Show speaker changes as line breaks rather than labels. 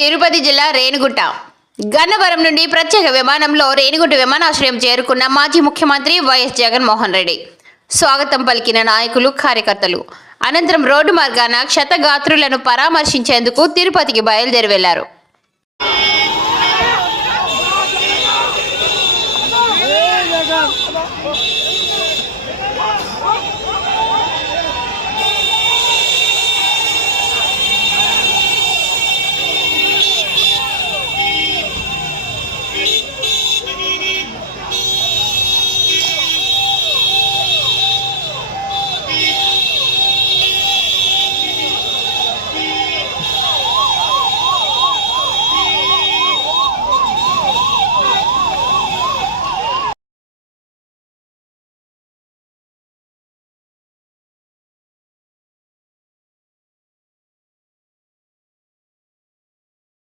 తిరుపతి జిల్లా రేణుగుట్ట గన్నవరం నుండి ప్రత్యేక విమానంలో రేణుగుట్ట విమానాశ్రయం చేరుకున్న మాజీ ముఖ్యమంత్రి వైఎస్ జగన్మోహన్ రెడ్డి. స్వాగతం పలికిన నాయకులు కార్యకర్తలు. అనంతరం రోడ్డు మార్గాన క్షతగాత్రులను పరామర్శించేందుకు తిరుపతికి బయలుదేరి వెళ్ళారు Oh,